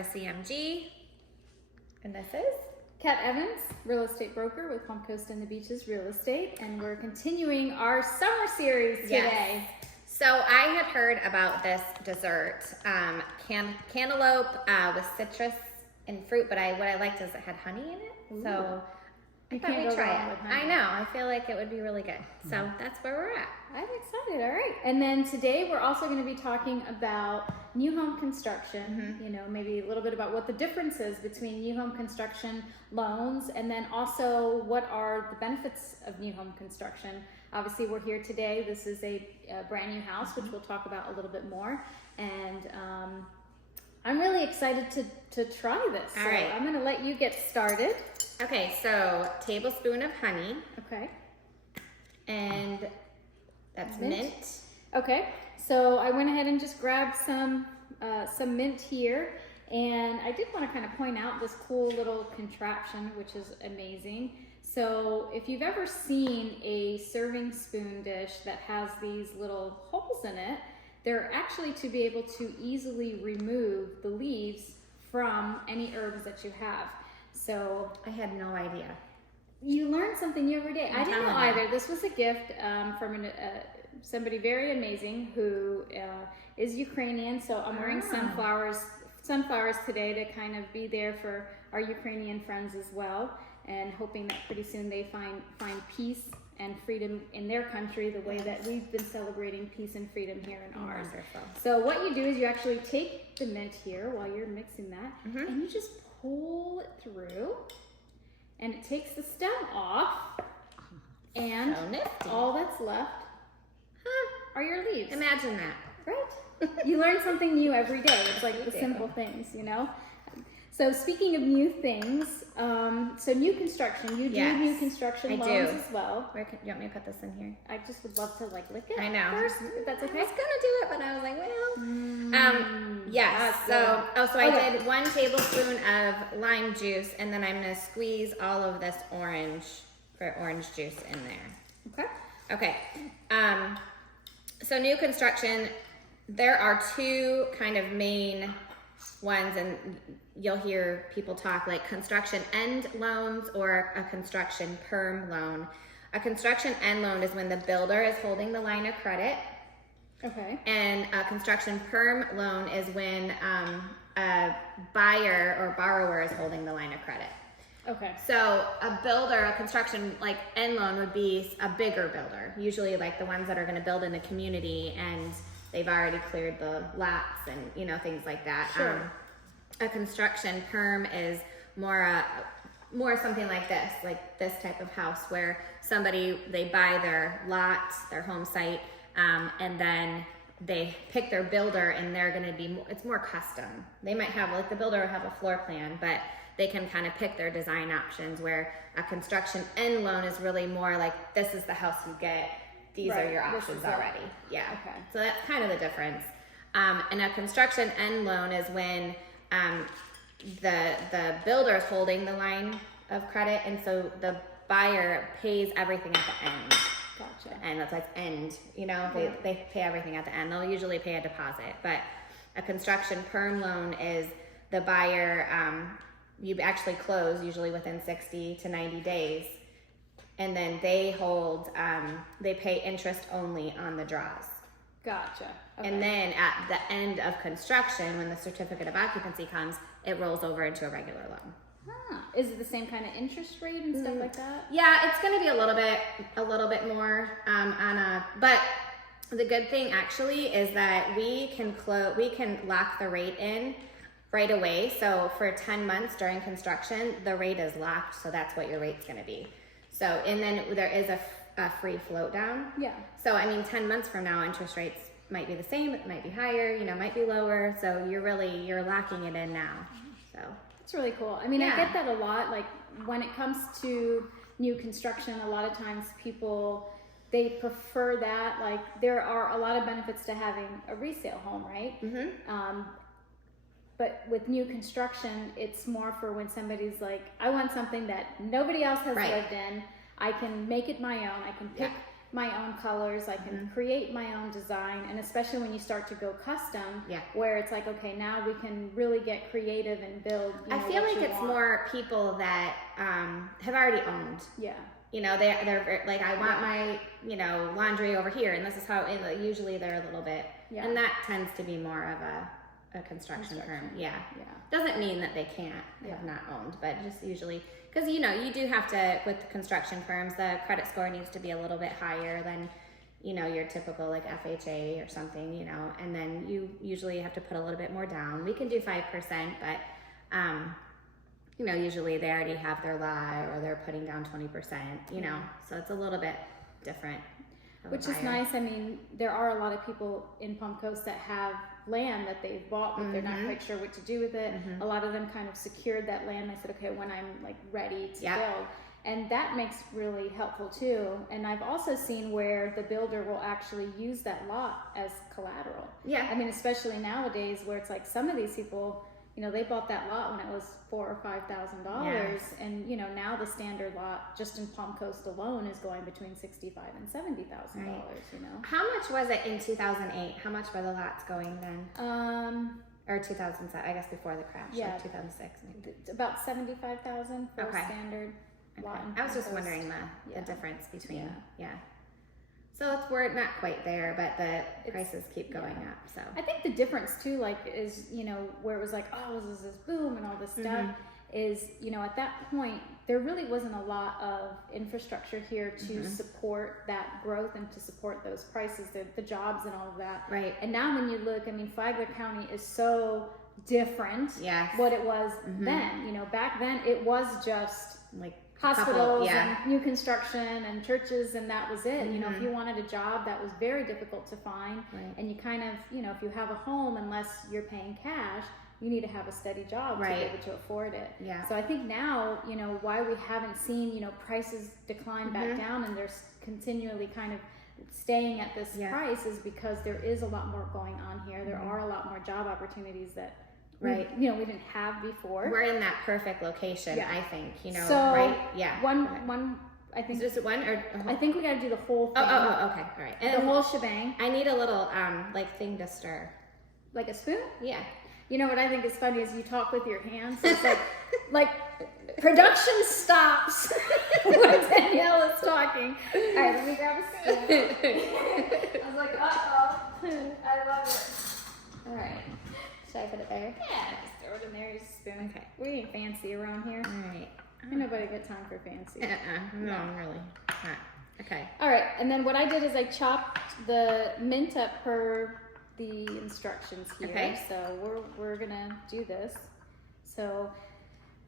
with CMG. And this is? Kat Evans, real estate broker with Palm Coast and the Beaches Real Estate. And we're continuing our summer series today. Yes. So I had heard about this dessert, cantaloupe with citrus and fruit, but what I liked is it had honey in it. Ooh. So I You thought can't we'd go try wrong it. with honey. I know. I feel like it would be really good. So that's where we're at. I'm excited. All right. And then today we're also going to be talking about new home construction, you know, maybe a little bit about what the difference is between new home construction loans, and then also what are the benefits of new home construction. Obviously, we're here today. This is a brand new house, which we'll talk about a little bit more. And I'm really excited to try this. All so right. I'm going to let you get started. Okay, so tablespoon of honey, Okay. and that's mint. Okay, so I went ahead and just grabbed some mint here, and I did want to kind of point out this cool little contraption, which is amazing. So if you've ever seen a serving spoon dish that has these little holes in it, they're actually to be able to easily remove the leaves from any herbs that you have. So I had no idea. you learn something new every day. I didn't know telling you. either. This was a gift from somebody very amazing who is Ukrainian. So I'm wearing sunflowers today to kind of be there for our Ukrainian friends as well, and hoping that pretty soon they find peace and freedom in their country the way that we've been celebrating peace and freedom here in ours. Wonderful. So what you do is you actually take the mint here while you're mixing that, and you just pull it through, and it takes the stem off, and So nifty. all that's left are your leaves. Imagine that. Right? You learn something new every day. It's like the do. simple things, you know? So speaking of new things, so new construction, you do Yes, new construction I loans do. as well. Where can you want me to put this in here? I just would love to like lick it I know. first, if that's I okay. was gonna do it, but I was like, well. Yes. that's So I did 1 tablespoon of lime juice, and then I'm gonna squeeze all of this orange juice in there. Okay. Okay. So new construction, there are 2 kind of main ones, and you'll hear people talk like construction end loans or a construction perm loan. A construction end loan is when the builder is holding the line of credit, Okay. and a construction perm loan is when a buyer or borrower is holding the line of credit. Okay. So a construction like end loan would be a bigger builder, usually like the ones that are going to build in the community and they've already cleared the lots and things like that. Sure. A construction perm is more something like this type of house where they buy their lot, their home site, and then they pick their builder, and they're going to be it's more custom. They might have the builder will have a floor plan, but they can kind of pick their design options, where a construction end loan is really more like, this is the house you get, these are your options already. Yeah. Okay. So that's kind of the difference. And a construction end loan is when the builder is holding the line of credit, and so the buyer pays everything at the end. Gotcha. And that's like end, they pay everything at the end. They'll usually pay a deposit, but a construction perm loan is the buyer, you actually close usually within 60 to 90 days. And then they they pay interest only on the draws. Gotcha. Okay. And then at the end of construction, when the certificate of occupancy comes, it rolls over into a regular loan. Is it the same kind of interest rate and stuff like that? Yeah, it's going to be a little bit more but the good thing actually is that we can lock the rate in right away. So for 10 months during construction, the rate is locked, so that's what your rate's going to be. So, and then there is a free float down. Yeah. So, 10 months from now, interest rates might be the same, it might be higher, might be lower. So you're locking it in now. So it's really cool. I get that a lot. Like when it comes to new construction, a lot of times people, they prefer that. Like there are a lot of benefits to having a resale home, right? Mm-hmm. But with new construction, it's more for when somebody's like, I want something that nobody else has lived in. I can make it my own. I can pick my own colors, I can create my own design, and especially when you start to go custom, Yeah. where it's like, okay, now we can really get creative and build. I feel like it's more people that have already owned. Yeah. You know, they're like, I want my, you know, laundry over here, and this is how, and usually they're a little bit, and that tends to be more of a construction firm. Yeah. Doesn't mean that they can't have not owned, but just usually, because, you know, you do have to, with construction firms, the credit score needs to be a little bit higher than, you know, your typical like FHA or something, you know, and then you usually have to put a little bit more down. We can do 5%, but, you know, usually they already have their lot or they're putting down 20%, you know, so it's a little bit different. Which is nice. I mean, there are a lot of people in Palm Coast that have land that they've bought, but they're not quite sure what to do with it. A lot of them kind of secured that land. They said, okay, when I'm like ready to build. And that makes really helpful too. And I've also seen where the builder will actually use that lot as collateral. Yeah. I mean, especially nowadays where it's like some of these people, you know, they bought that lot when it was $4,000 or $5,000, and you know, now the standard lot just in Palm Coast alone is going between $65,000 and $70,000. You know, how much was it in 2008? How much were the lots going then? Or 2007, I guess before the crash. Yeah, like 2006. Maybe. About 75,000 for a standard lot. I was just wondering the difference between So we're not quite there, but the prices keep going up. So I think the difference too, like, is, you know, where it was like, oh, this is this boom and all this stuff, is, you know, at that point there really wasn't a lot of infrastructure here to support that growth and to support those prices, the jobs and all of that. Right. And now when you look, I mean, Flagler County is so different. What it was then. You know, back then it was just like hospitals and new construction and churches, and that was it. You know, if you wanted a job, that was very difficult to find. And you kind of, you know, if you have a home, unless you're paying cash, you need to have a steady job to be able to afford it. So I think now, you know, why we haven't seen, you know, prices decline back down and they're continually kind of staying at this price is because there is a lot more going on here. There are a lot more job opportunities that we didn't have before. We're in that perfect location, I think, you know, so one, I think. Is it one or? I think we got to do the whole thing. Oh, okay, all right. And the whole shebang. I need a little, like thing to stir. Like a spoon? Yeah. You know what I think is funny is you talk with your hands. So it's like production stops when Danielle is talking. All right, let me grab a spoon. I was like, uh-oh. I love it. All right. Should I put it there? Yeah, just throw it in there. Use a spoon. Okay. We ain't fancy around here. All right. Ain't nobody got time for fancy. No, really not. Okay. All right, and then what I did is I chopped the mint up per the instructions here. Okay. So we're gonna do this. So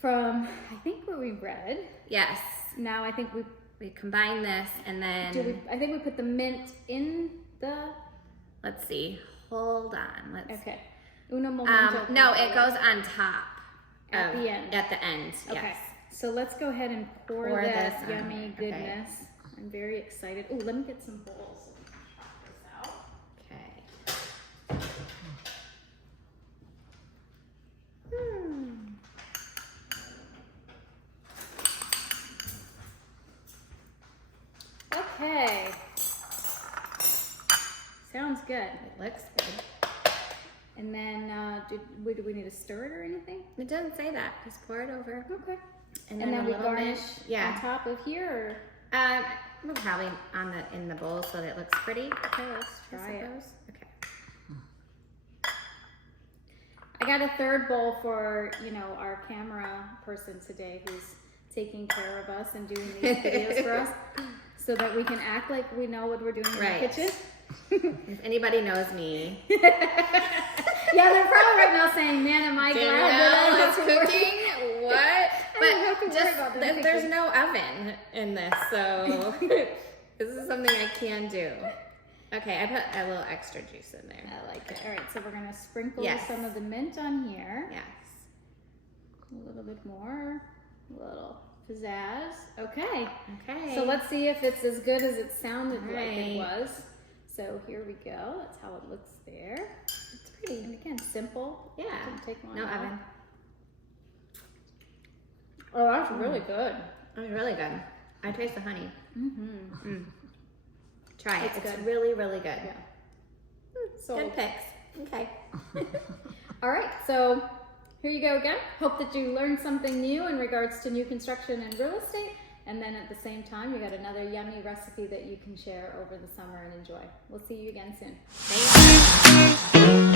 from I think what we read. Yes. Now I think we combine this and then. I think we put the mint in the. Let's see. Hold on. Okay. Uno momento. No, it goes on top. At the end. At the end. Okay. Yes. So let's go ahead and pour this yummy goodness. Okay. I'm very excited. Oh, let me get some bowls. Okay. Sounds good. It looks good. And then, do we need to stir it or anything? It doesn't say that. Just pour it over. Okay. And then we garnish on top of here, or? We're probably in the bowl so that it looks pretty. Okay, let's try it. Okay. I got a third bowl for, you know, our camera person today who's taking care of us and doing these videos for us so that we can act like we know what we're doing in the kitchen. If anybody knows me. Yeah, they're probably right now saying, man, am I glad that I have to cooking? What? But there's no oven in this, so this is something I can do. Okay, I put a little extra juice in there. I like it. All right, so we're going to sprinkle some of the mint on here. Yes. A little bit more. A little pizzazz. Okay. Okay. So let's see if it's as good as it sounded like it was. So here we go. That's how it looks there. It's pretty. And again, simple. Yeah. Didn't take long. No oven. Oh, that's really good. That's really good. I taste the honey. Try it. It's It's good. really, really good. Yeah. So Good picks. Okay. all right, so here you go again. Hope that you learned something new in regards to new construction and real estate. And then at the same time, you got another yummy recipe that you can share over the summer and enjoy. We'll see you again soon. Thanks.